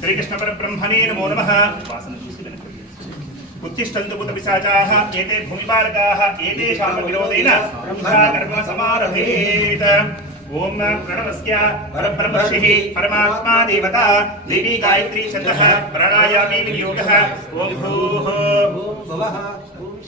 श्रीकृष्ण परब्रह्मणे नमो नमः। उत्तिष्ठन्तु पुत पिशाचाः एते भूमिमार्गाः एतेषां विरोधेन परमात्मा देवता, देवी गायत्री शतः प्राणायामी विनियोगः ॐ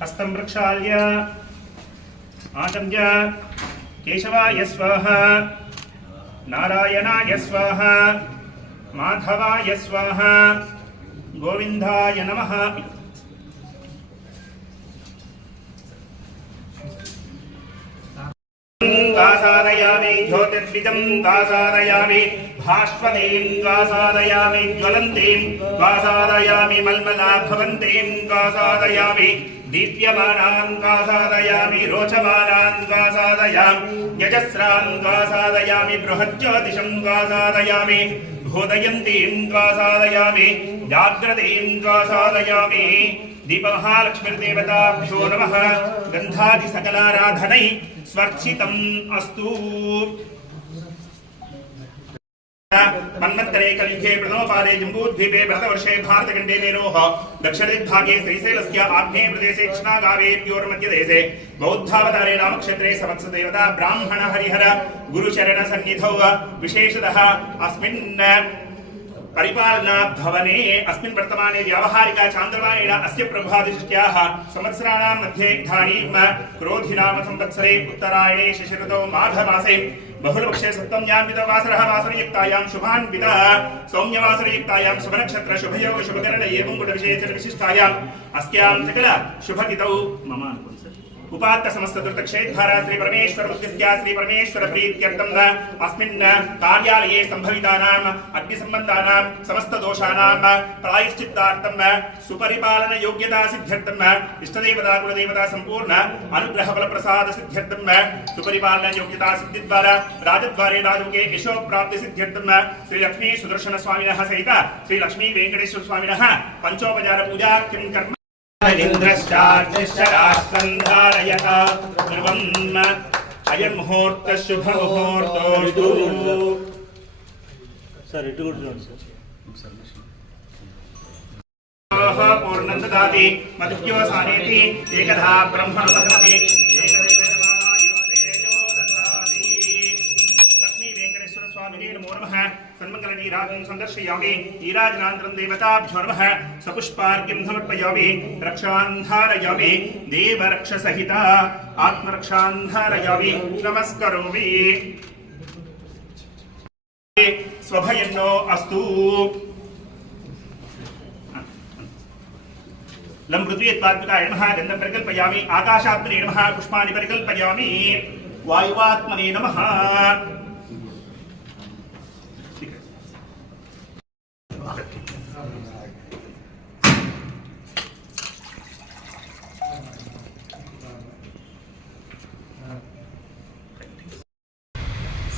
हस्तं प्रक्षाल्य आचम्य केशवाय स्वाहा नारायणाय स्वाहा माधवाय स्वाहा गोविन्दाय नमः गासादयामि ज्योतिर्विदं गासादयामि भास्वतीं गासादयामि ज्वलन्तीं गासादयामि मल्मला भवन्तीं गासादयामि दीप्यमानान् गासादयामि रोचमानान् गासादयामि यजस्रान् गासादयामि बृहज्योतिषं गासादयामि भूदयन्तीं गासादयामि जाग्रतीं गासादयामि दीपमहालक्ष्मीर्देवताभ्यो नमः गन्धादिसकलाराधनै स्वर्चितम् अस्तु मन्वन्तरे कलिखे प्रथमपादे जम्बूद्वीपे भरतवर्षे भारतखण्डे मेरोः दक्षिणदिग्भागे श्रीशैलस्य आग्नेये प्रदेशे कृष्णागावेभ्योर्मध्यदेशे बौद्धावतारे नामक्षेत्रे समत्सदेवता ब्राह्मण हरिहर गुरुचरणसन्निधौ। विशेषतः अस्मिन्, परिपालना भवने, अस्मिन् वर्तमाने व्यावहारिका चान्द्रमायेण अस्य प्रभादिष्ट्याः संवत्सराणां मध्ये इदानीं क्रोधिनाम संवत्सरे उत्तरायणे शिशिरतौ माघमासे బహుళపక్షే సప్తం యాంవిత వాసర వాసరయుక్తాయాం శుభాన్విత సౌమ్యవాసరయుక్తాయాం శుభనక్షత్ర శుభయోగ శుభకరణ ఏవం గుణ విశేష విశిష్టాయాం. అస్యాం సకల శుభతితౌ మమ అనుకుంది. ఉపాత్త సమస్త దుర్త క్షేత్ర శ్రీ పరమేశ్వర ఉద్యస్య శ్రీ పరమేశ్వర ప్రీత్యర్థం అస్మిన్ కార్యాలయే సంభవితానాం అగ్ని సంబంధానాం సమస్త దోషానాం ప్రాయశ్చిత్తార్థం సుపరిపాలన యోగ్యతా సిద్ధ్యర్థం ఇష్టదేవతా కులదేవతా సంపూర్ణ అనుగ్రహ ఫల ప్రసాద సిద్ధ్యర్థం సుపరిపాలన యోగ్యతా సిద్ధి ద్వారా రాజద్వారే రాజుకే యశో ప్రాప్తి సిద్ధ్యర్థం శ్రీ లక్ష్మీ సుదర్శన స్వామిన సహిత శ్రీ లక్ష్మీ వెంకటేశ్వర స్వామిన పంచోపచార పూజాఖ్యం కర్మ इन्द्रश्चार्यश्चरास्कन्धारयः ध्रुवम् अयन्मुहूर्तः शुभमुहूर्तोऽस्तु సార్ ఇటు కూడా చూడండి సార్ पूर्णं ददाति मधुक्योसानेति एकधा ब्रह्मणोदहति नीराजनं सन्दर्शयामि। नीराजनान्तरं देवताभ्योर्वः सपुष्पार्घ्यं समर्पयामि। रक्षान्धारयामि देवरक्षसहिता। आत्मरक्षान्धारयामि नमस्करोमि। स्वभयन्नो अस्तु। లం పృథ్వీత్వాత్మికాయ నమ గంధం పరికల్పయామి ఆకాశాత్మనే నమ పుష్పాన్ని పరికల్పయామి వాయువాత్మనే నమ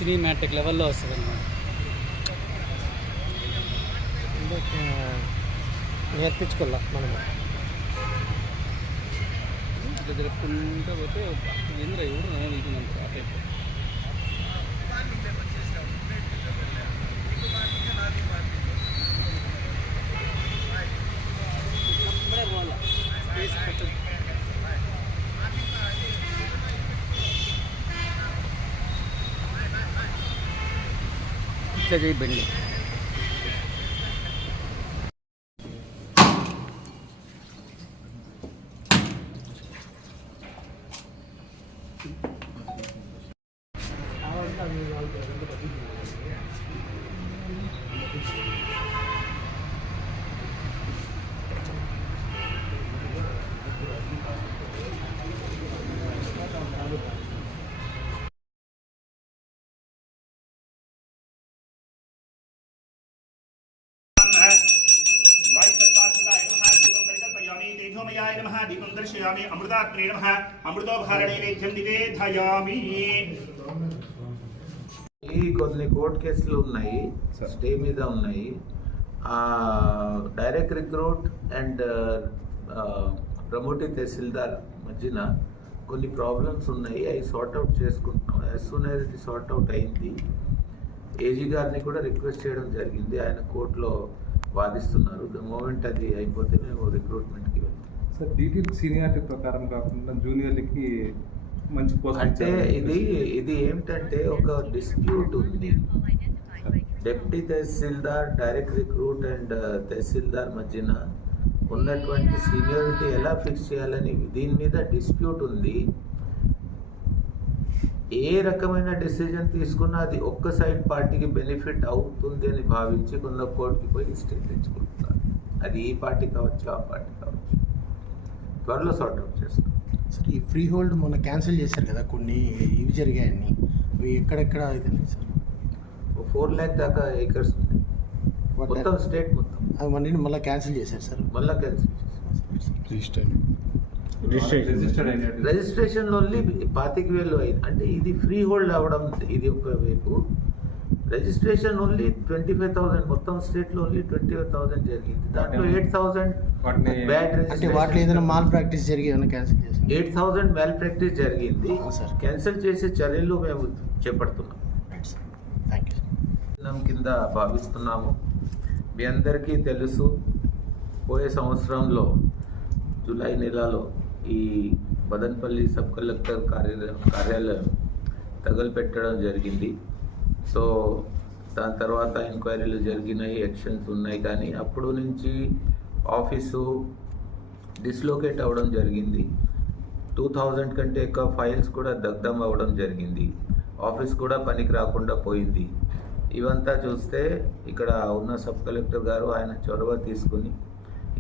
సినిమాటిక్ లెవెల్లో వస్తుంది అనమాట నేర్పించుకోవాలా మనము? ఇట్లా జరుపుకుంటూ పోతే ఏంద్ర ఎవరు నేను ఇచ్చినంత ఆ టైప్ એટલે જ એ બન્યું దీపం దర్శయామి అమృతాత్రే నమః. అమృతోభారణే నైవేద్యం నివేదయామి ఈ కొన్ని కోర్టు కేసులు ఉన్నాయి స్టే మీద ఉన్నాయి. Direct recruit and promotee tahsildar మధ్యన కొన్ని ప్రాబ్లమ్స్ ఉన్నాయి. అవి సార్ట్ అవుట్ చేసుకుంటున్నాం. యాజ్ సూన్ యాజ్ ఇది సార్ట్ అవుట్ అయింది ఏజీ గారిని కూడా రిక్వెస్ట్ చేయడం జరిగింది. ఆయన కోర్టులో వాదిస్తున్నారు. ద మూమెంట్ అది అయిపోతే మేము రిక్రూట్మెంట్ సార్ డీటెయిల్ సీనియారిటీ ప్రకారం కాకుండా జూనియర్లకి మంచి పోస్ట్ అంటే ఇది ఇది ఏమిటంటే ఒక డిస్ప్యూట్ ఉంది. Deputy tahsildar direct recruit and tahsildar మధ్యన ఉన్నటువంటి సీనియారిటీ ఎలా ఫిక్స్ చేయాలని దీని మీద డిస్ప్యూట్ ఉంది. ఏ రకమైన డెసిజన్ తీసుకున్నా అది ఒక్క సైడ్ పార్టీకి బెనిఫిట్ అవుతుంది అని భావించి కొంత కోర్టుకి పోయి స్టే తెచ్చుకుంటున్నారు. అది ఈ పార్టీ కావచ్చు ఆ పార్టీ కావచ్చు. త్వరలో సార్ట్ అవుట్ చేస్తాం. సార్ ఈ ఫ్రీ హోల్డ్ మొన్న క్యాన్సిల్ చేశారు కదా కొన్ని ఇవి జరిగాయని అవి ఎక్కడెక్కడ ఇదండి సార్? ఫోర్ ల్యాక్ దాకా ఏకర్స్ ఉన్నాయి మొత్తం స్టేట్ మొత్తం. అవన్నీ మళ్ళీ క్యాన్సిల్ చేశారు సార్. మళ్ళా క్యాన్సిల్ అయినట్టు. రిజిస్ట్రేషన్ ఓన్లీ పాతిక వేలు అయింది. అంటే ఇది ఫ్రీ హోల్డ్ అవ్వడం ఇది ఒక వైపు. Registration only twenty five thousand మొత్తం స్టేట్లో ఓన్లీ ట్వంటీ ఫైవ్ థౌసండ్ జరిగింది. దాంట్లో ఎయిట్ థౌసండ్ బ్యాడ్ అంటే వాటిలో ఏదైనా మాల్ ప్రాక్టీస్ జరిగి ఏమైనా క్యాన్సిల్ చేశారు? ఎయిట్ థౌసండ్ మ్యాల్ ప్రాక్టీస్ జరిగింది. క్యాన్సిల్ చేసే చర్యలు మేము చేపడుతున్నాం. కింద భావిస్తున్నాము. మీ అందరికీ తెలుసు పోయే సంవత్సరంలో జూలై నెలలో ఈ మదన్పల్లి సబ్ కలెక్టర్ కార్యాలయం కార్యాలయం తగలపెట్టడం జరిగింది. సో దాని తర్వాత ఎంక్వైరీలు జరిగినాయి యాక్షన్స్ ఉన్నాయి. కానీ అప్పుడు నుంచి ఆఫీసు డిస్లోకేట్ అవ్వడం జరిగింది. టూ థౌజండ్ కంటే ఎక్కువ ఫైల్స్ కూడా దగ్ధం అవ్వడం జరిగింది. ఆఫీస్ కూడా పనికి రాకుండా పోయింది. ఇవంతా చూస్తే ఇక్కడ ఉన్న సబ్ కలెక్టర్ గారు ఆయన చొరవ తీసుకుని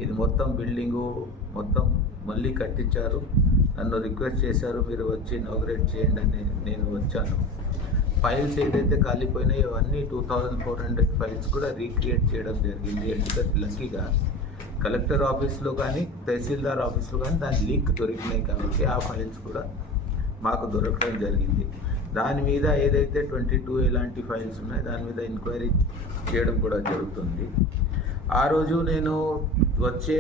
ఇది మొత్తం బిల్డింగు మొత్తం మళ్ళీ కట్టించారు. నన్ను రిక్వెస్ట్ చేశారు మీరు వచ్చి ఇనాగ్రేట్ చేయండి అని నేను వచ్చాను. ఫైల్స్ ఏదైతే కాలిపోయినాయో అవన్నీ two thousand four hundred files కూడా రీక్రియేట్ చేయడం జరిగింది. ఎందుకంటే లక్కీగా కలెక్టర్ ఆఫీస్లో కానీ తహసీల్దార్ ఆఫీస్లో కానీ దాని లీక్ దొరికినాయి కాబట్టి ఆ ఫైల్స్ కూడా మాకు దొరకడం జరిగింది. దాని మీద ఏదైతే ట్వంటీ టూ ఎలాంటి ఫైల్స్ ఉన్నాయో దాని మీద ఎంక్వైరీ చేయడం కూడా జరుగుతుంది. ఆ రోజు నేను వచ్చే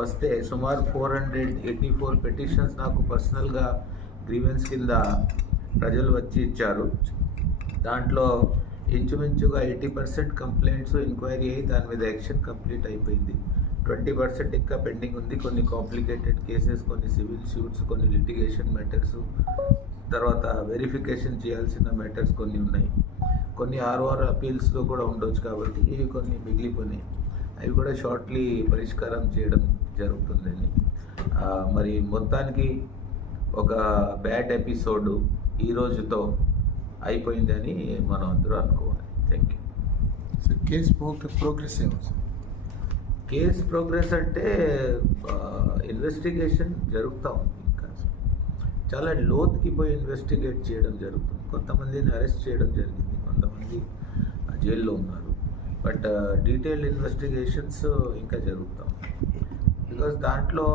వస్తే సుమారు four hundred eighty four petitions నాకు పర్సనల్గా గ్రీవెన్స్ కింద ప్రజలు వచ్చి ఇచ్చారు. దాంట్లో ఇంచుమించుగా ఎయిటీ పర్సెంట్ కంప్లైంట్స్ ఎంక్వైరీ అయ్యి దాని మీద యాక్షన్ కంప్లీట్ అయిపోయింది. ట్వంటీ పర్సెంట్ ఇంకా పెండింగ్ ఉంది. కొన్ని కాంప్లికేటెడ్ కేసెస్ కొన్ని సివిల్ షూట్స్ కొన్ని లిటిగేషన్ మ్యాటర్స్ తర్వాత వెరిఫికేషన్ చేయాల్సిన మ్యాటర్స్ కొన్ని ఉన్నాయి. కొన్ని ఆర్ఓఆర్ అపీల్స్లో కూడా ఉండొచ్చు కాబట్టి ఇవి కొన్ని మిగిలిపోయినాయి. అవి కూడా షార్ట్లీ పరిష్కారం చేయడం జరుగుతుందని. మరి మొత్తానికి ఒక బ్యాడ్ ఎపిసోడ్ ఈ రోజుతో అయిపోయిందని మనం అందరూ అనుకోవాలి. Thank you sir case progress ఏమో సార్ కేస్ ప్రోగ్రెస్ అంటే ఇన్వెస్టిగేషన్ జరుగుతూ ఉంది ఇంకా. చాలా లోతుకి పోయి ఇన్వెస్టిగేట్ చేయడం జరుగుతుంది. కొంతమందిని అరెస్ట్ చేయడం జరిగింది. కొంతమంది జైల్లో ఉన్నారు. బట్ డీటెయిల్డ్ ఇన్వెస్టిగేషన్స్ ఇంకా జరుగుతూ బికాస్ దాంట్లో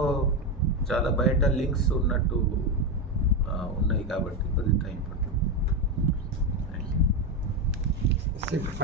చాలా బయట లింక్స్ ఉన్నట్టు ఉన్నాయి కాబట్టి కొద్దిగా టైం పడుతుంది థ్యాంక్ యూ సార్